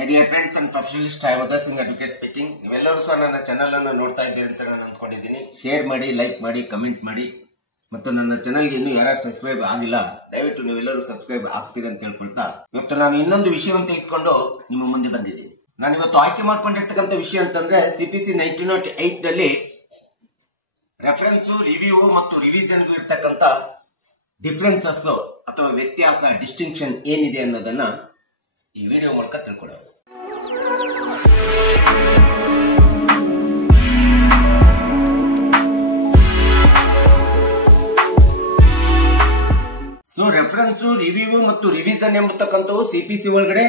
My dear friends and professionalist, I Uday Singh advocate speaking. ನೀವೆಲ್ಲರೂ ಸಹ ನನ್ನ ಚಾನಲ್ ಅನ್ನು ನೋಡ್ತಾ ಇದ್ದೀರಿ ಅಂತ ನಾನು ಅಂದ್ಕೊಂಡಿದ್ದೀನಿ. ಶೇರ್ ಮಾಡಿ, ಲೈಕ್ ಮಾಡಿ, ಕಮೆಂಟ್ ಮಾಡಿ, ಮತ್ತು ನನ್ನ ಚಾನಲ್ಗೆ ಇನ್ನೂ ಯಾರು ಸಬ್ಸ್ಕ್ರೈಬ್ ಆಗಿಲ್ಲ ದಯವಿಟ್ಟು ನೀವೆಲ್ಲರೂ ಸಬ್ಸ್ಕ್ರೈಬ್ ಆಗ್ತೀರಿ ಅಂತ ಹೇಳ್ಕೊಳ್ತಾ, ಇವತ್ತು ನಾನು ಇನ್ನೊಂದು ವಿಷಯವನ್ನು ತೆಗೆದುಕೊಂಡು ನಿಮ್ಮ ಮುಂದೆ ಬಂದಿದ್ದೀನಿ. ನಾನು ಇವತ್ತು ಆಯ್ಕೆ ಮಾಡ್ಕೊಂಡಿರ್ತಕ್ಕಂಥ ವಿಷಯ ಅಂತಂದ್ರೆ CPC 1908 ನಲ್ಲಿ ರೆಫರೆನ್ಸ್, ರಿವ್ಯೂ ಮತ್ತು ರಿವಿಷನ್ಗೂ ಇರ್ತಕ್ಕಂಥ ಡಿಫರೆನ್ಸಸ್ ಅಥವಾ ವ್ಯತ್ಯಾಸ, ಡಿಸ್ಟಿಂಕ್ಷನ್ ಏನಿದೆ ಅನ್ನೋದನ್ನ ಈ ವಿಡಿಯೋ ಮೂಲಕ ತಿಳ್ಕೊಳ್ಳೋಣ. ಸೊ ರೆಫರೆನ್ಸ್, ರಿವ್ಯೂ ಮತ್ತು ರಿವಿಷನ್ ಎಂಬತಕ್ಕಂಥವು CPC ಒಳಗಡೆ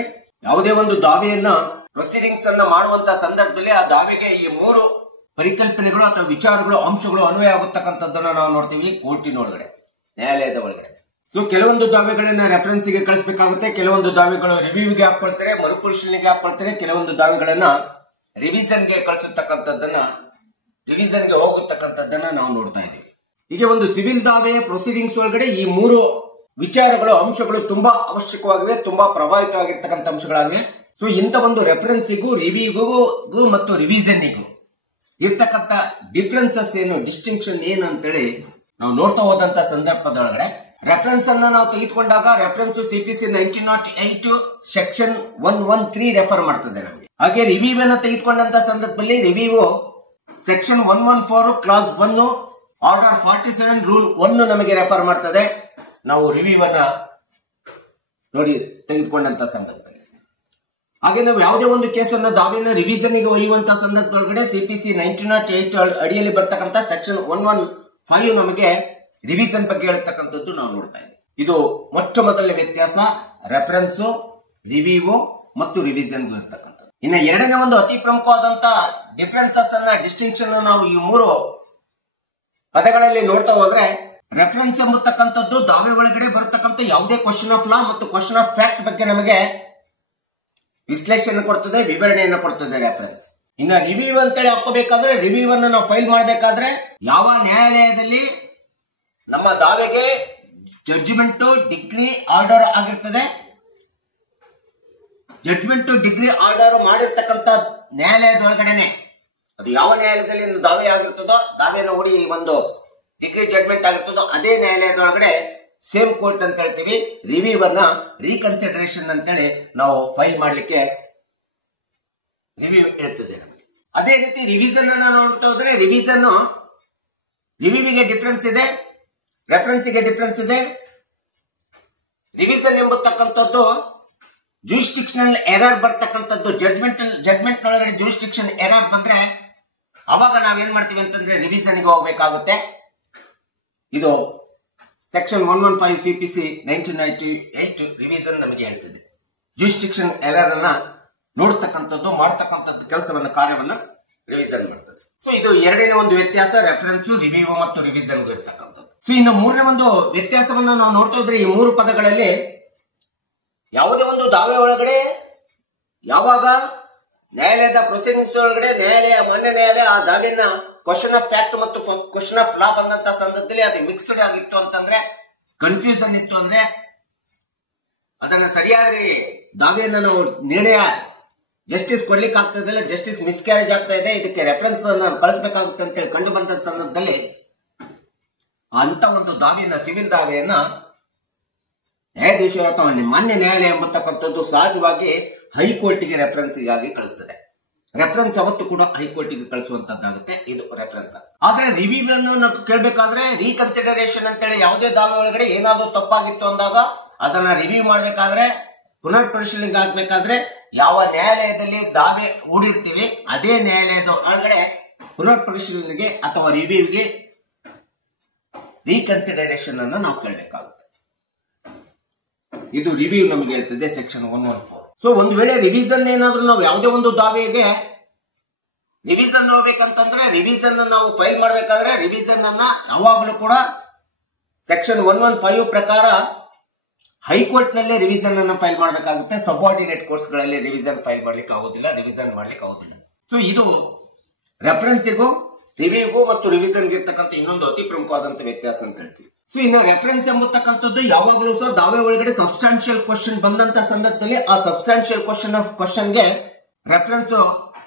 ಯಾವುದೇ ಒಂದು ದಾವೆಯನ್ನ ಪ್ರೊಸೀಡಿಂಗ್ಸ್ ಅನ್ನ ಮಾಡುವಂತ ಸಂದರ್ಭದಲ್ಲಿ ಆ ದಾವೆಗೆ ಈ ಮೂರು ಪರಿಕಲ್ಪನೆಗಳು ಅಥವಾ ವಿಚಾರಗಳು, ಅಂಶಗಳು ಅನ್ವಯ ಆಗುತ್ತಕ್ಕಂಥದ್ದನ್ನ ನಾವು ನೋಡ್ತೀವಿ ಕೋರ್ಟಿನ ಒಳಗಡೆ, ನ್ಯಾಯಾಲಯದ ಒಳಗಡೆ. ಸೊ ಕೆಲವೊಂದು ದಾವೆಗಳನ್ನ ರೆಫರೆನ್ಸ್ ಗೆ ಕಳಿಸಬೇಕಾಗುತ್ತೆ, ಕೆಲವೊಂದು ದಾವೆಗಳು ರಿವ್ಯೂಗೆ ಹಾಕೊಳ್ತಾರೆ, ಮರುಪರಿಶೀಲನೆಗೆ ಹಾಕೊಳ್ತಾರೆ, ಕೆಲವೊಂದು ದಾವೆಗಳನ್ನ ರಿವಿಷನ್ ಗೆ ಕಳಿಸತಕ್ಕಂಥದ್ದನ್ನ, ರಿವಿಷನ್ ಗೆ ಹೋಗತಕ್ಕಂಥದ್ದನ್ನ ನಾವು ನೋಡ್ತಾ ಇದ್ದೀವಿ. ಹೀಗೆ ಒಂದು ಸಿವಿಲ್ ದಾವೆ ಪ್ರೊಸೀಡಿಂಗ್ಸ್ ಒಳಗಡೆ ಈ ಮೂರು ವಿಚಾರಗಳು, ಅಂಶಗಳು ತುಂಬಾ ಅವಶ್ಯಕವಾಗಿವೆ, ತುಂಬಾ ಪ್ರಭಾವಿತವಾಗಿರ್ತಕ್ಕಂಥ ಅಂಶಗಳಾಗಿವೆ. ಸೊ ಇಂಥ ಒಂದು ರೆಫರೆನ್ಸಿಗೂ, ರಿವ್ಯೂಗೂ ಮತ್ತು ರಿವಿಷನ್ನಿಗೂ ಇರ್ತಕ್ಕಂಥ ಡಿಫರೆನ್ಸಸ್ ಏನು, ಡಿಸ್ಟಿಂಕ್ಷನ್ ಏನು ಅಂತೇಳಿ ನಾವು ನೋಡ್ತಾ ಹೋದಂತ ಸಂದರ್ಭದೊಳಗಡೆ ರೆಫರೆನ್ಸ್ ಅನ್ನ ನಾವು ತೆಗೆದುಕೊಂಡಾಗ ರೆಫರೆನ್ಸ್ CPC 1908 ಸೆಕ್ಷನ್ 113 ರೆಫರ್ ಮಾಡ್ತದೆ ನಮಗೆ. ಹಾಗೆ ರಿವ್ಯೂ ಅನ್ನ ತೆಗೆದುಕೊಂಡಂತ ಸಂದರ್ಭದಲ್ಲಿ review section 114 class 1 order 47 rule 1 ನಮಗೆ ರೆಫರ್ ಮಾಡ್ತದೆ. ನಾವು ರಿವ್ಯೂ ಅನ್ನ ನೋಡಿ ತೆಗೆದುಕೊಂಡಂತ ಸಂದರ್ಭದಲ್ಲಿ. ಹಾಗೆ ನಾವು ಯಾವುದೇ ಒಂದು ಕೇಸನ್ನ ದಾವೆಯನ್ನ ರಿವಿಷನ್ ಗೆ ಒಯ್ಯುವಂತ ಸಂದರ್ಭದೊಳಗಡೆ CPC 1908 ಅಡಿಯಲ್ಲಿ ಬರ್ತಕ್ಕಂಥ ಸೆಕ್ಷನ್ 115 ನಮಗೆ ರಿವಿಷನ್ ಬಗ್ಗೆ ಹೇಳ್ತಕ್ಕಂಥದ್ದು ನಾವು ನೋಡ್ತಾ ಇದ್ದೀವಿ. ಇದು ಮೊಟ್ಟ ಮೊದಲನೇ ವ್ಯತ್ಯಾಸ, ರೆಫರೆನ್ಸ್, ರಿವ್ಯೂ ಮತ್ತು ರಿವಿಷನ್ಗೂ ಇರ್ತಕ್ಕಂಥದ್ದು. ಇನ್ನು ಎರಡನೇ ಒಂದು ಅತಿ ಪ್ರಮುಖವಾದಂತ ಡಿಫರೆನ್ಸಸ್ ಅನ್ನ, ಡಿಸ್ಟಿಂಕ್ಷನ್ ನಾವು ಈ ಮೂರು ಪದಗಳಲ್ಲಿ ನೋಡ್ತಾ ಹೋದ್ರೆ, ರೆಫರೆನ್ಸ್ ಎಂಬತಕ್ಕಂಥದ್ದು ದಾವೆ ಒಳಗಡೆ ಬರತಕ್ಕಂಥ ಯಾವುದೇ ಕ್ವಶನ್ ಆಫ್ ಲಾ ಮತ್ತು ಕ್ವಶನ್ ಆಫ್ ಫ್ಯಾಕ್ಟ್ ಬಗ್ಗೆ ನಮಗೆ ವಿಶ್ಲೇಷಣೆ ಕೊಡ್ತದೆ, ವಿವರಣೆಯನ್ನು ಕೊಡ್ತದೆ ರೆಫರೆನ್ಸ್. ಇನ್ನು ರಿವ್ಯೂ ಅಂತೇಳಿ ಹಾಕೋಬೇಕಾದ್ರೆ, ರಿವ್ಯೂ ಅನ್ನು ನಾವು ಫೈಲ್ ಮಾಡಬೇಕಾದ್ರೆ ಯಾವ ನ್ಯಾಯಾಲಯದಲ್ಲಿ ನಮ್ಮ ದಾವೆಗೆ ಜಡ್ಜ್ಮೆಂಟ್, ಡಿಗ್ರಿ, ಆರ್ಡರ್ ಆಗಿರ್ತದೆ, ಜಡ್ಜ್ಮೆಂಟ್, ಡಿಗ್ರಿ, ಆರ್ಡರ್ ಮಾಡಿರ್ತಕ್ಕಂಥ ನ್ಯಾಯಾಲಯದೊಳಗಡೆನೆ, ಅದು ಯಾವ ನ್ಯಾಯಾಲಯದಲ್ಲಿ ದಾವೆ ಆಗಿರ್ತದೋ, ದಾವೆಯನ್ನು ಓಡಿ ಒಂದು ಡಿಗ್ರಿ ಜಡ್ಜ್ಮೆಂಟ್ ಆಗಿರ್ತದೋ ಅದೇ ನ್ಯಾಯಾಲಯದೊಳಗಡೆ ಸೇಮ್ ಕೋರ್ಟ್ ಅಂತ ಹೇಳ್ತೀವಿ. ರಿವ್ಯೂ ಅನ್ನ ರೀಕನ್ಸಿಡರೇಷನ್ ಅಂತೇಳಿ ನಾವು ಫೈಲ್ ಮಾಡ್ಲಿಕ್ಕೆ ರಿವ್ಯೂ ಇರ್ತದೆ ನಮಗೆ. ಅದೇ ರೀತಿ ರಿವಿಷನ್ ಅನ್ನ ನೋಡ್ತಾ ಹೋದ್ರೆ, ರಿವ್ಯೂಗೆ ಡಿಫರೆನ್ಸ್ ಇದೆ, ರೆಫರೆನ್ಸ್ಗೆ ಡಿಫರೆನ್ಸ್ ಇದೆ. ರಿವಿಷನ್ ಎಂಬತಕ್ಕಂಥದ್ದು ಜೂರಿಸ್ಡಿಕ್ಷನಲ್ ಎರರ್ ಬರ್ತಕ್ಕಂಥದ್ದು, ಜಡ್ಜ್ಮೆಂಟ್ ಒಳಗಡೆ ಜೂರಿಸ್ಡಿಕ್ಷನ್ ಎರರ್ ಬಂದ್ರೆ ಅವಾಗ ನಾವೇನ್ ಮಾಡ್ತೀವಿ ಅಂತಂದ್ರೆ ರಿವಿಷನ್ಗೆ ಹೋಗ್ಬೇಕಾಗುತ್ತೆ. ಇದು ಸೆಕ್ಷನ್ 115 CPC 1998 ರಿವಿಷನ್ ನಮಗೆ ಹೇಳ್ತದೆ. ಜೂರಿಸ್ಡಿಕ್ಷನ್ ಎರರ್ ಅನ್ನ ನೋಡ್ತಕ್ಕಂಥದ್ದು, ಮಾಡ್ತಕ್ಕಂಥದ್ದು ಕೆಲಸವನ್ನ, ಕಾರ್ಯವನ್ನ ರಿವಿಷನ್ ಮಾಡ್ತದೆ. ಸೊ ಇದು ಎರಡನೇ ಒಂದು ವ್ಯತ್ಯಾಸ, ರೆಫರೆನ್ಸ್, ರಿವ್ಯೂ ಮತ್ತು ರಿವಿಷನ್ ಇರ್ತಕ್ಕಂಥದ್ದು. ಸೊ ಇನ್ನು ಮೂರನೇ ಒಂದು ವ್ಯತ್ಯಾಸವನ್ನ ನಾವು ನೋಡ್ತಾ ಇದ್ರೆ, ಈ ಮೂರು ಪದಗಳಲ್ಲಿ ಯಾವುದೇ ಒಂದು ದಾವೆ ಒಳಗಡೆ ಯಾವಾಗ ನ್ಯಾಯಾಲಯದ ಪ್ರೊಸೀಡಿಂಗ್ಸ್ ಒಳಗಡೆ ಮಾನ್ಯ ನ್ಯಾಯಾಲಯ ಆ ದಾವೆಯನ್ನ ಕ್ವಶನ್ ಆಫ್ ಫ್ಯಾಕ್ಟ್ ಮತ್ತು ಕ್ವಶನ್ ಆಫ್ ಲಾ ಬಂದಂತ ಸಂದರ್ಭದಲ್ಲಿ ಅದು ಮಿಕ್ಸ್ಡ್ ಆಗಿತ್ತು ಅಂತಂದ್ರೆ, ಕನ್ಫ್ಯೂಷನ್ ಇತ್ತು ಅಂದ್ರೆ, ಅದನ್ನ ಸರಿಯಾದ ದಾವೆಯನ್ನ ನಾವು ನಿರ್ಣಯ ಜಸ್ಟಿಸ್ ಕೊಡ್ಲಿಕ್ಕೆ ಆಗ್ತದಿಲ್ಲ, ಜಸ್ಟಿಸ್ ಮಿಸ್ಕ್ಯಾರೇಜ್ ಆಗ್ತಾ ಇದೆ, ಇದಕ್ಕೆ ರೆಫರೆನ್ಸ್ ಕಳಿಸಬೇಕಾಗುತ್ತೆ ಅಂತ ಹೇಳಿ ಕಂಡು ಬಂದ ಸಂದರ್ಭದಲ್ಲಿ ಅಂತ ಒಂದು ದಾವೆಯನ್ನ, ಸಿವಿಲ್ ದಾವೆಯನ್ನ ನ್ಯಾಯಾಧೀಶರು ಅಥವಾ ಮಾನ್ಯ ನ್ಯಾಯಾಲಯ ಎಂಬತಕ್ಕಂಥದ್ದು ಸಹಜವಾಗಿ ಹೈಕೋರ್ಟಿಗೆ ರೆಫರೆನ್ಸ್ಗಾಗಿ ಕಳಿಸ್ತದೆ. ರೆಫರೆನ್ಸ್ ಅವತ್ತು ಕೂಡ ಹೈಕೋರ್ಟಿಗೆ ಕಳಿಸುವಂತದ್ದಾಗುತ್ತೆ, ಇದು ರೆಫರೆನ್ಸ್. ಆದ್ರೆ ರಿವ್ಯೂ ಅನ್ನು ಕೇಳಬೇಕಾದ್ರೆ, ರೀಕನ್ಸಿಡರೇಷನ್ ಅಂತೇಳಿ ಯಾವುದೇ ದಾವೆ ಒಳಗಡೆ ಏನಾದ್ರೂ ತಪ್ಪಾಗಿತ್ತು ಅಂದಾಗ ಅದನ್ನ ರಿವ್ಯೂ ಮಾಡ್ಬೇಕಾದ್ರೆ, ಪುನರ್ ಪರಿಶೀಲನೆಗೆ ಆಗ್ಬೇಕಾದ್ರೆ, ಯಾವ ನ್ಯಾಯಾಲಯದಲ್ಲಿ ದಾವೆ ಹೂಡಿರ್ತೀವಿ ಅದೇ ನ್ಯಾಯಾಲಯದ ಒಳಗಡೆ ಪುನರ್ ಪರಿಶೀಲನೆಗೆ ಅಥವಾ ರಿವ್ಯೂಗೆ ರೀಕನ್ಸಿಡರೇಷನ್ ಅನ್ನು ನಾವು ಕೇಳಬೇಕಾಗುತ್ತೆ. ಇದು ರಿವ್ಯೂ ನಮಗೆ ಹೇಳ್ತದೆ ಸೆಕ್ಷನ್ 114. ಸೊ ಒಂದು ವೇಳೆ ರಿವಿಷನ್ ಏನಾದ್ರೂ ನಾವು ಯಾವುದೇ ಒಂದು ದಾವೆಗೆ ರಿವಿಷನ್ ಹೋಗ್ಬೇಕಂತಂದ್ರೆ, ರಿವಿಷನ್ ನಾವು ಫೈಲ್ ಮಾಡಬೇಕಾದ್ರೆ ರಿವಿಷನ್ ಅನ್ನ ಯಾವಾಗಲೂ ಕೂಡ ಸೆಕ್ಷನ್ 115 ಪ್ರಕಾರ ಹೈಕೋರ್ಟ್ ನಲ್ಲಿ ರಿವಿಷನ್ ಅನ್ನು ಫೈಲ್ ಮಾಡಬೇಕಾಗುತ್ತೆ. ಸಬಾರ್ಡಿನೇಟ್ ಕೋರ್ಟ್ಸ್ ಗಳಲ್ಲಿ ರಿವಿಷನ್ ಫೈಲ್ ಮಾಡ್ಲಿಕ್ಕೆ ಆಗೋದಿಲ್ಲ, ರಿವಿಷನ್ ಮಾಡ್ಲಿಕ್ಕೆ ಆಗೋದಿಲ್ಲ. ಸೊ ಇದು ರೆಫರೆನ್ಸಿಗೂ, ರಿವ್ಯೂಗೂ ಮತ್ತು ರಿವಿಷನ್ಗೆ ಇರ್ತಕ್ಕಂಥ ಇನ್ನೊಂದು ಅತಿ ಪ್ರಮುಖವಾದಂತ ವ್ಯತ್ಯಾಸ ಅಂತ ಹೇಳ್ತೀವಿ. ಸೊ ಇನ್ನು ರೆಫರೆನ್ಸ್ ಎಂಬತಕ್ಕಂಥದ್ದು ಯಾವಾಗಲೂ ಸಹ ದಾವೆ ಒಳಗಡೆ ಸಬ್ಸ್ಟಾನ್ಷಿಯಲ್ ಕ್ವಶನ್ ಬಂದಂತ ಸಂದರ್ಭದಲ್ಲಿ ಆ ಸಬ್ಸ್ಟಾನ್ಷಿಯಲ್ ಕ್ವಶನ್ಗೆ ರೆಫರೆನ್ಸ್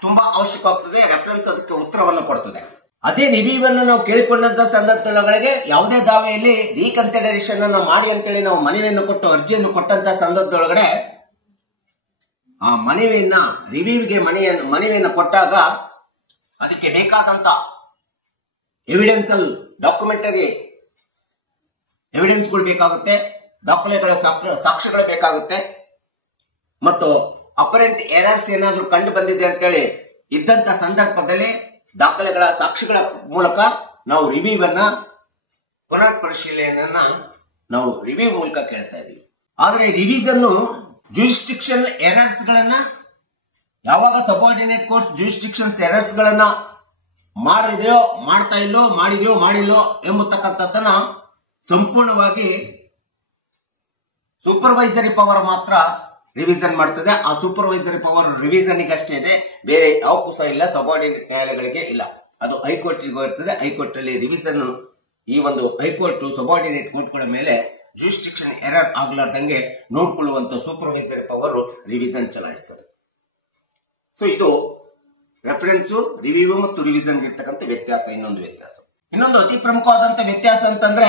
ತುಂಬಾ ಅವಶ್ಯಕ ಆಗ್ತದೆ. ರೆಫರೆನ್ಸ್ ಅದಕ್ಕೆ ಉತ್ತರವನ್ನು ಕೊಡ್ತದೆ. ಅದೇ ರಿವ್ಯೂ ಅನ್ನು ನಾವು ಕೇಳಿಕೊಂಡಂತ ಸಂದರ್ಭದೊಳಗೆ ಯಾವುದೇ ದಾವೆಯಲ್ಲಿ ರೀಕನ್ಸಿಡರೇಷನ್ ಅನ್ನು ಮಾಡಿ ಅಂತೇಳಿ ನಾವು ಮನವಿಯನ್ನು ಕೊಟ್ಟು ಅರ್ಜಿಯನ್ನು ಕೊಟ್ಟಂತ ಸಂದರ್ಭದೊಳಗಡೆ ಆ ಮನವಿಯನ್ನ ರಿವ್ಯೂಗೆ ಮನವಿಯನ್ನು ಕೊಟ್ಟಾಗ ಅದಕ್ಕೆ ಬೇಕಾದಂತ ಎವಿಡೆನ್ಸಲ್ ಡಾಕ್ಯುಮೆಂಟರಿ ಎವಿಡೆನ್ಸ್ಗಳು ಬೇಕಾಗುತ್ತೆ, ದಾಖಲೆಗಳ ಸಾಕ್ಷ್ಯಗಳು ಬೇಕಾಗುತ್ತೆ ಮತ್ತು ಅಪರೆಂಟ್ ಎರರ್ಸ್ ಏನಾದ್ರೂ ಕಂಡು ಬಂದಿದೆ ಅಂತೇಳಿ ಇದ್ದಂತ ಸಂದರ್ಭದಲ್ಲಿ ದಾಖಲೆಗಳ ಸಾಕ್ಷಿಗಳ ಮೂಲಕ ನಾವು ಪುನರ್ ಪರಿಶೀಲನೆಯನ್ನ ನಾವು ರಿವ್ಯೂ ಮೂಲಕ ಕೇಳ್ತಾ ಇದೀವಿ. ಆದ್ರೆ ರಿವಿಷನ್ ಜೂರಿಸ್ಡಿಕ್ಷನ್ ಎರರ್ಸ್ ಗಳನ್ನ ಯಾವಾಗ ಸಬಾರ್ಡಿನೇಟ್ ಕೋರ್ಸ್ ಜೂರಿಸ್ಡಿಕ್ಷನ್ ಎರರ್ಸ್ ಗಳನ್ನ ಮಾಡಿದೆಯೋ ಮಾಡ್ತಾ ಇಲ್ಲೋ ಮಾಡಿದೆಯೋ ಮಾಡಿಲ್ಲೋ ಎಂಬತಕ್ಕಂಥದ್ದನ್ನ ಸಂಪೂರ್ಣವಾಗಿ ಸೂಪರ್ವೈಸರಿ ಪವರ್ ಮಾತ್ರ ರಿವಿಷನ್ ಮಾಡ್ತದೆ. ಆ ಸೂಪರ್ವೈಸರಿ ಪವರ್ ರಿವಿಷನ್ ಅಷ್ಟೇ ಇದೆ, ಬೇರೆ ಯಾವಕ್ಕೂ ಸಹ ಇಲ್ಲ, ಸಬಾರ್ಡಿನೇಟ್ ನ್ಯಾಯಾಲಯಗಳಿಗೆ ಇಲ್ಲ. ಅದು ಹೈಕೋರ್ಟ್ ಇರ್ತದೆ. ಹೈಕೋರ್ಟ್ ಅಲ್ಲಿ ರಿವಿಷನ್ ಈ ಒಂದು ಹೈಕೋರ್ಟ್ ಸಬಾರ್ಡಿನೇಟ್ ಕೋರ್ಟ್ಗಳ ಮೇಲೆ ಜೂರಿಸ್ಡಿಕ್ಷನ್ ಎರರ್ ಆಗ್ಲಾರ್ದಂಗೆ ನೋಡ್ಕೊಳ್ಳುವಂತ ಸೂಪರ್ವೈಸರಿ ಪವರ್ ರಿವಿಷನ್ ಚಲಾಯಿಸ್ತದೆ. ಸೊ ಇದು ರೆಫರೆನ್ಸ್, ರಿವ್ಯೂ ಮತ್ತು ರಿವಿಷನ್ ಇರ್ತಕ್ಕಂಥ ವ್ಯತ್ಯಾಸ. ಇನ್ನೊಂದು ಅತಿ ಪ್ರಮುಖವಾದಂತ ವ್ಯತ್ಯಾಸ ಅಂತಂದ್ರೆ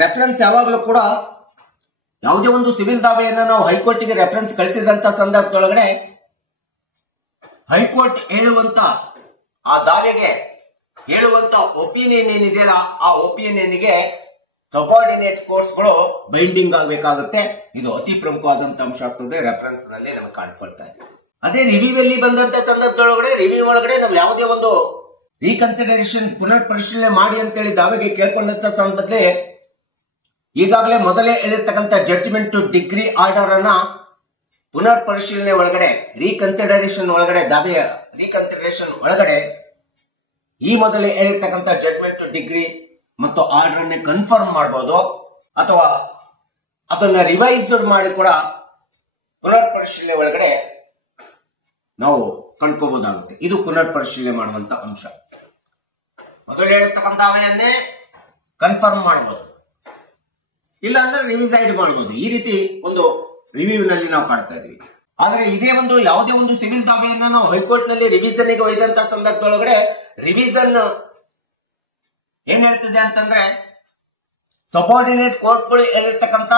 ರೆಫರೆನ್ಸ್ ಯಾವಾಗಲೂ ಕೂಡ ಯಾವುದೇ ಒಂದು ಸಿವಿಲ್ ದಾವೆಯನ್ನ ನಾವು ಹೈಕೋರ್ಟ್ಗೆ ರೆಫರೆನ್ಸ್ ಕಳಿಸಿದಂತ ಸಂದರ್ಭದೊಳಗಡೆ ಹೈಕೋರ್ಟ್ ಹೇಳುವಂತ ಆ ದಾವೆಗೆ ಹೇಳುವಂತ ಒಪಿನಿಯನ್ ಏನಿದೆಯಲ್ಲ ಆ ಒಪಿನಿಯನ್ಗೆ ಸಬಾರ್ಡಿನೇಟ್ ಕೋರ್ಟ್ಸ್ಗಳು ಬೈಂಡಿಂಗ್ ಆಗಬೇಕಾಗುತ್ತೆ. ಇದು ಅತಿ ಪ್ರಮುಖವಾದಂತ ಅಂಶ ಆಗ್ತದೆ. ರೆಫರೆನ್ಸ್ ನಲ್ಲಿ ನಮಗೆ ಕಾಣ್ಕೊಳ್ತಾ ಇದೆ. ಅದೇ ರಿವ್ಯೂ ಅಲ್ಲಿ ಬಂದಂತ ಸಂದರ್ಭದೊಳಗಡೆ ರಿವ್ಯೂ ಒಳಗಡೆ ನಾವು ಯಾವುದೇ ಒಂದು ರೀಕನ್ಸಿಡರೇಷನ್ ಪುನರ್ ಪರಿಶೀಲನೆ ಮಾಡಿ ಅಂತೇಳಿ ದಾವೆಗೆ ಕೇಳ್ಕೊಂಡಂತ ಸಂದರ್ಭದಲ್ಲಿ ಈಗಾಗಲೇ ಮೊದಲೇ ಹೇಳಿರ್ತಕ್ಕಂಥ ಜಡ್ಜ್ಮೆಂಟ್ ಡಿಗ್ರಿ ಆರ್ಡರ್ ಅನ್ನ ಪುನರ್ ಪರಿಶೀಲನೆ ಒಳಗಡೆ ರೀಕನ್ಸಿಡರೇಷನ್ ಒಳಗಡೆ ದಾವೆಯ ರೀಕನ್ಸಿಡರೇಷನ್ ಒಳಗಡೆ ಈ ಮೊದಲೇ ಹೇಳಿರ್ತಕ್ಕಂಥ ಜಡ್ಜ್ಮೆಂಟ್ ಡಿಗ್ರಿ ಮತ್ತು ಆರ್ಡರ್ ಅನ್ನ ಕನ್ಫರ್ಮ್ ಮಾಡಬಹುದು ಅಥವಾ ಅದನ್ನ ರಿವೈಸ್ ಮಾಡಿ ಕೂಡ ಪುನರ್ ಪರಿಶೀಲನೆ ಒಳಗಡೆ ನಾವು ಕಂಡ್ಕೋಬಹುದಾಗುತ್ತೆ. ಇದು ಪುನರ್ ಪರಿಶೀಲನೆ ಮಾಡುವಂತ ಅಂಶ. ಮೊದಲು ಹೇಳಿರ್ತಕ್ಕಂಥ ದಾವೆಯನ್ನೇ ಕನ್ಫರ್ಮ್ ಮಾಡಬಹುದು, ಇಲ್ಲ ಅಂದ್ರೆ ರಿವಿಸೈಡ್ ಮಾಡಬಹುದು. ಈ ರೀತಿ ಒಂದು ರಿವ್ಯೂ ನಲ್ಲಿ ನಾವು ಕಾಣ್ತಾ ಇದೀವಿ. ಆದ್ರೆ ಇದೇ ಒಂದು ಯಾವುದೇ ಒಂದು ಸಿವಿಲ್ ದಾವೆಯನ್ನ ನಾವು ಹೈಕೋರ್ಟ್ ನಲ್ಲಿ ರಿವಿಷನ್ ಗೆ ಒಯ್ದಂತ ಸಂದರ್ಭದೊಳಗಡೆ ರಿವಿಷನ್ ಏನ್ ಹೇಳ್ತಿದೆ ಅಂತಂದ್ರೆ ಸಬಾರ್ಡಿನೇಟ್ ಕೋರ್ಟ್ಗಳು ಹೇಳಿರ್ತಕ್ಕಂಥ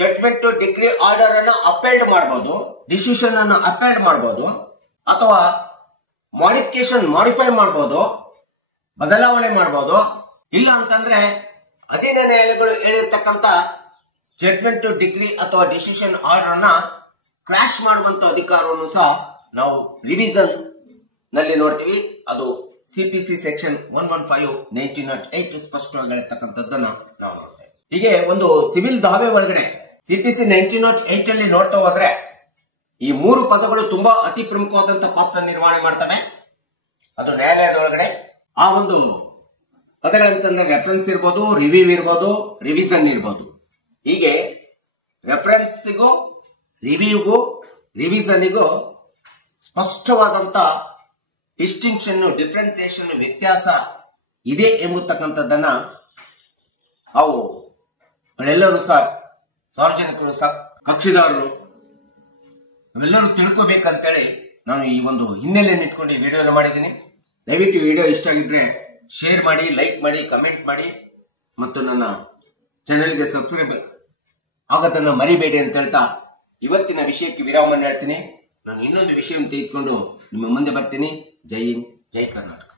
ಜಡ್ಜ್ಮೆಂಟ್ ಡಿಗ್ರಿ ಆರ್ಡರ್ ಅನ್ನು ಅಪೀಲ್ಡ್ ಮಾಡಬಹುದು, ಡಿಸಿಷನ್ ಅನ್ನು ಅಪೀಲ್ಡ್ ಮಾಡಬಹುದು ಅಥವಾ ಮಾಡಿಫೈ ಮಾಡಬಹುದು, ಬದಲಾವಣೆ ಮಾಡಬಹುದು. ಇಲ್ಲ ಅಂತಂದ್ರೆ ಅಧೀನ ನ್ಯಾಯಾಲಯಗಳು ಹೇಳಿರ್ತಕ್ಕಂಥ ಜಡ್ಜ್ಮೆಂಟ್ ಡಿಗ್ರಿ ಅಥವಾ ಡಿಸಿಷನ್ ಆರ್ಡರ್ ಅನ್ನ ಕ್ರಾಶ್ ಮಾಡುವಂತ ಅಧಿಕಾರವನ್ನು ಸಹ ನಾವು ರಿವಿಷನ್ ನಲ್ಲಿ ನೋಡ್ತೀವಿ. ಅದು ಸಿಪಿಸಿ ಸೆಕ್ಷನ್ 115/1908 ಸ್ಪಷ್ಟವಾಗಿ ಹೇಳಿರ್ತಕ್ಕಂಥದ್ದನ್ನ ನಾವು ನೋಡ್ತೇವೆ. ಹೀಗೆ ಒಂದು ಸಿವಿಲ್ ದಾವೆ ಒಳಗಡೆ ಸಿಪಿಸಿ 1908 ಅಲ್ಲಿ ನೋಡ್ತಾ ಹೋದ್ರೆ ಈ ಮೂರು ಪದಗಳು ತುಂಬಾ ಅತಿ ಪ್ರಮುಖವಾದಂತಹ ಪಾತ್ರ ನಿರ್ವಹಣೆ ಮಾಡ್ತವೆ. ಅದು ನ್ಯಾಯಾಲಯದೊಳಗಡೆ ಆ ಒಂದು ಪದಗಳಂತಂದ್ರೆ ರೆಫರೆನ್ಸ್ ಇರ್ಬೋದು, ರಿವ್ಯೂ ಇರ್ಬೋದು, ರಿವಿಷನ್ ಇರ್ಬೋದು. ಹೀಗೆ ರೆಫರೆನ್ಸ್ಗೂ ರಿವ್ಯೂಗೂ ರಿವಿಷನ್ಗೂ ಸ್ಪಷ್ಟವಾದಂತ ಡಿಸ್ಟಿಂಕ್ಷನ್, ಡಿಫ್ರೆನ್ಸಿಯೇಷನ್, ವ್ಯತ್ಯಾಸ ಇದೆ ಎಂಬತಕ್ಕಂಥದ್ದನ್ನ ಅವು ಎಲ್ಲರೂ ಸಹ ಸಾರ್ವಜನಿಕರು ಸಹ ಕಕ್ಷಿದಾರರು ಅವೆಲ್ಲರೂ ತಿಳ್ಕೋಬೇಕಂತೇಳಿ ನಾನು ಈ ಒಂದು ಹಿನ್ನೆಲೆಯನ್ನು ಇಟ್ಕೊಂಡು ಈ ವಿಡಿಯೋನ ಮಾಡಿದ್ದೀನಿ. ದಯವಿಟ್ಟು ವಿಡಿಯೋ ಇಷ್ಟ ಆಗಿದ್ರೆ ಶೇರ್ ಮಾಡಿ, ಲೈಕ್ ಮಾಡಿ, ಕಮೆಂಟ್ ಮಾಡಿ ಮತ್ತು ನನ್ನ ಚಾನೆಲ್ಗೆ ಸಬ್ಸ್ಕ್ರೈಬ್ ಆಗೋದನ್ನ ಮರಿಬೇಡಿ ಅಂತ ಹೇಳ್ತಾ ಇವತ್ತಿನ ವಿಷಯಕ್ಕೆ ವಿರಾಮವನ್ನು ಹೇಳ್ತೀನಿ. ನಾನು ಇನ್ನೊಂದು ವಿಷಯವನ್ನು ತೆಗೆದುಕೊಂಡು ನಿಮ್ಮ ಮುಂದೆ ಬರ್ತೀನಿ. ಜೈ ಹಿಂದ್, ಜೈ ಕರ್ನಾಟಕ.